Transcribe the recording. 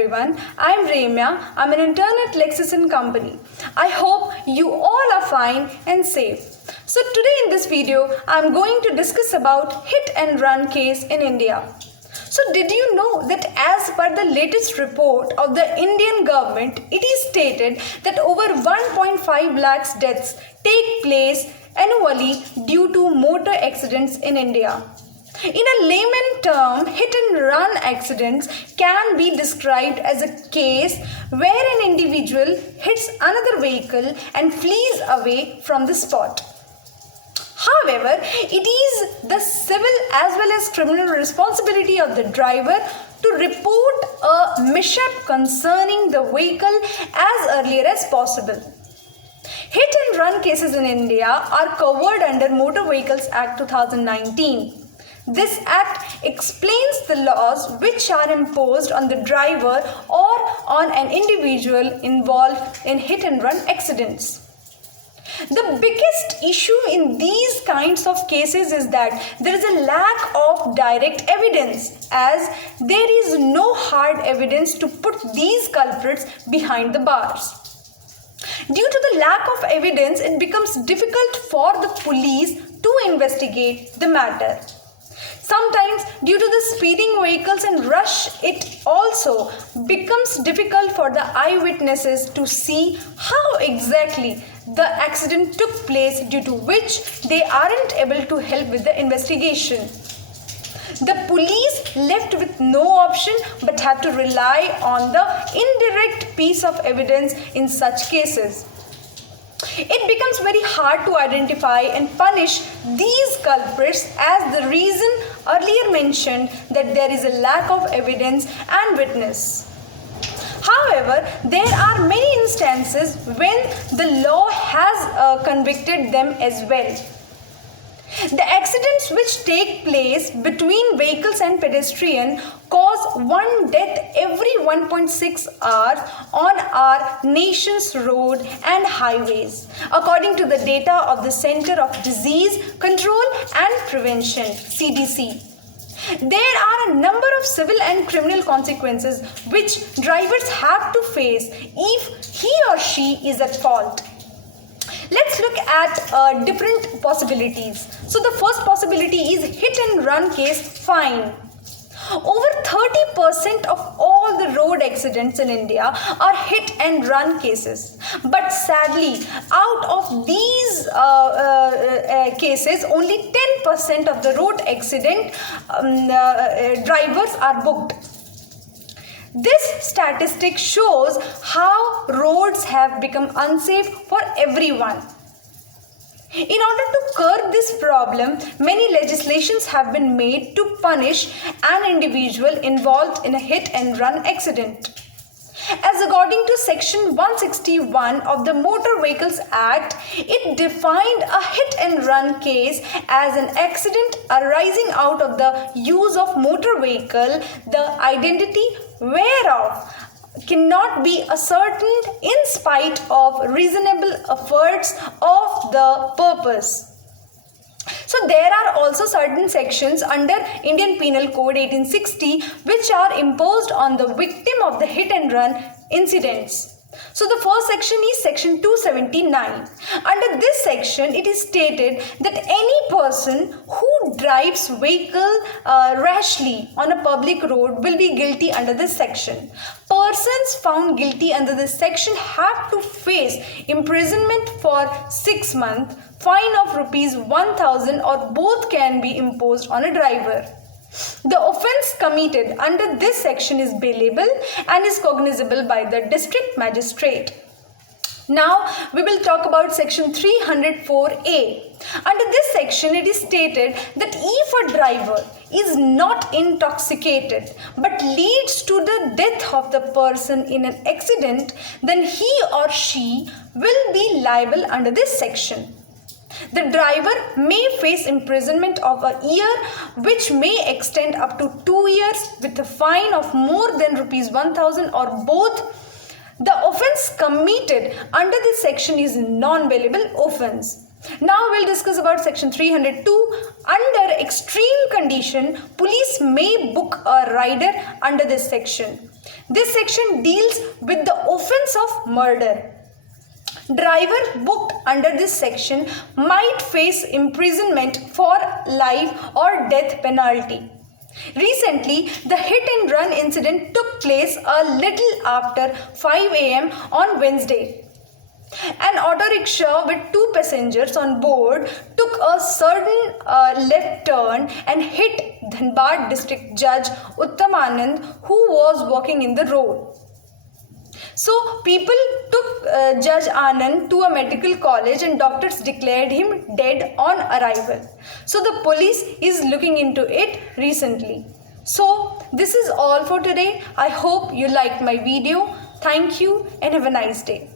everyone, I'm Remiya. I'm an intern at LEXIS and Company. I hope you all are fine and safe. So today in this video, I'm going to discuss about hit and run case in India. So did you know that as per the latest report of the Indian government, it is stated that over 1.5 lakhs deaths take place annually due to motor accidents in India. In a layman term, hit and run accidents can be described as a case where an individual hits another vehicle and flees away from the spot. However, it is the civil as well as criminal responsibility of the driver to report a mishap concerning the vehicle as earlier as possible. Hit and run cases in India are covered under Motor Vehicles Act 2019. This act explains the laws which are imposed on the driver or on an individual involved in hit and run accidents. The biggest issue in these kinds of cases is that there is a lack of direct evidence, as there is no hard evidence to put these culprits behind the bars. Due to the lack of evidence, it becomes difficult for the police to investigate the matter. Sometimes, due to the speeding vehicles and rush, it also becomes difficult for the eyewitnesses to see how exactly the accident took place, due to which they aren't able to help with the investigation. The police left with no option but have to rely on the indirect piece of evidence in such cases. It becomes very hard to identify and punish these culprits, as the reason earlier mentioned that there is a lack of evidence and witness. However, there are many instances when the law has convicted them as well. The accidents which take place between vehicles and pedestrian cause one death every 1.6 hours on our nation's road and highways, according to the data of the Center of Disease Control and Prevention (CDC). There are a number of civil and criminal consequences which drivers have to face if he or she is at fault. Let's look at different possibilities. So the first possibility is hit and run case fine. Over 30% of all the road accidents in India are hit and run cases. But sadly, out of these cases, only 10% of the road accident drivers are booked. This statistic shows how roads have become unsafe for everyone. In order to curb this problem, many legislations have been made to punish an individual involved in a hit and run accident. As according to Section 161 of the Motor Vehicles Act, it defined a hit and run case as an accident arising out of the use of motor vehicle, the identity whereof cannot be ascertained in spite of reasonable efforts of the purpose. So there are also certain sections under Indian Penal Code 1860 which are imposed on the victim of the hit and run incidents. So the first section is section 279. Under this section, it is stated that any person who drives vehicle rashly on a public road will be guilty under this section. Persons found guilty under this section have to face imprisonment for 6 months, fine of rupees 1,000, or both can be imposed on a driver. The offence committed under this section is bailable and is cognizable by the district magistrate. Now we will talk about section 304A. Under this section, it is stated that if a driver is not intoxicated but leads to the death of the person in an accident, then he or she will be liable under this section. The driver may face imprisonment of a year, which may extend up to 2 years, with a fine of more than rupees 1,000, or both. The offence committed under this section is non-bailable offence. Now we'll discuss about section 302. Under extreme condition, police may book a rider under this section. This section deals with the offense of murder. Driver booked under this section might face imprisonment for life or death penalty. Recently, the hit and run incident took place a little after 5 a.m. on Wednesday. An auto rickshaw with 2 passengers on board took a sudden left turn and hit Dhanbad District Judge Uttamanand, who was walking in the road. So people took Judge Anand to a medical college and doctors declared him dead on arrival. So the police is looking into it recently. So this is all for today. I hope you liked my video. Thank you and have a nice day.